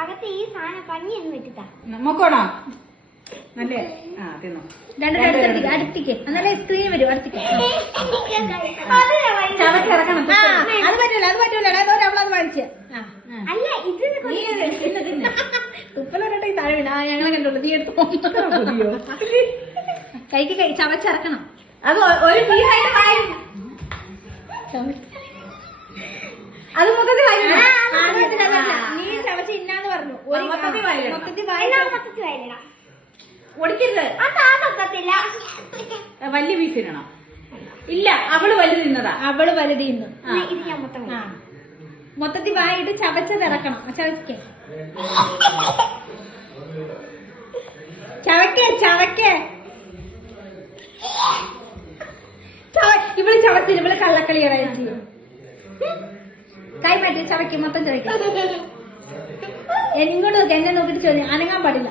അകത്ത് ഈ സാധനം പഞ്ഞി എന്ന് വെച്ചിട്ടാ നോക്കണോ? നല്ല തിന്നോ. അടുത്തേക്ക് എന്നാലേ സ്ക്രീൻ വരും. അടുത്തേക്ക് ചവച്ചിറക്കണം. അത് പറ്റൂല, അത് പറ്റൂല. അവളത് വാങ്ങിച്ച അല്ല ഇത് തുപ്പലൊക്കെ താഴെ വീണ ഞങ്ങളെ കണ്ടുള്ളൂ. നീ എടുത്തു കൈക്ക് ചവച്ചിറക്കണം. അത് ഒരു പീസായിട്ട് അത് മൊത്തത്തിൽ നീ ചവച്ച് ഇന്നാന്ന് പറഞ്ഞു. മൊത്തത്തിൽ മൊത്തത്തിൽ വായിലിടാ ഒടിക്കരുത്. അതൊക്കത്തില്ല. വലിയ പീസ് തിന്നണം. ഇല്ല, അവള് വലുത് തിന്നതാ. അവള് വലുത് തിന്നു. ഇത് ഞാൻ മൊത്തം മൊത്തത്തിൽ വായിട്ട് ചവച്ചത് ഇറക്കണം. ചവയ്ക്കേ ചവയ്ക്കേ ചവയ്ക്കേ. ഇവള് ചവച്ചില്ല, ഇവള് കള്ളക്കളി ചെയ്യും. കൈ മാറ്റി ചവയ്ക്കും, മൊത്തം ചവയ്ക്കും. ഇങ്ങോട്ട് നോക്കി, എന്നെ നോക്കിട്ട് ചോദ്യം അനങ്ങാൻ പാടില്ല.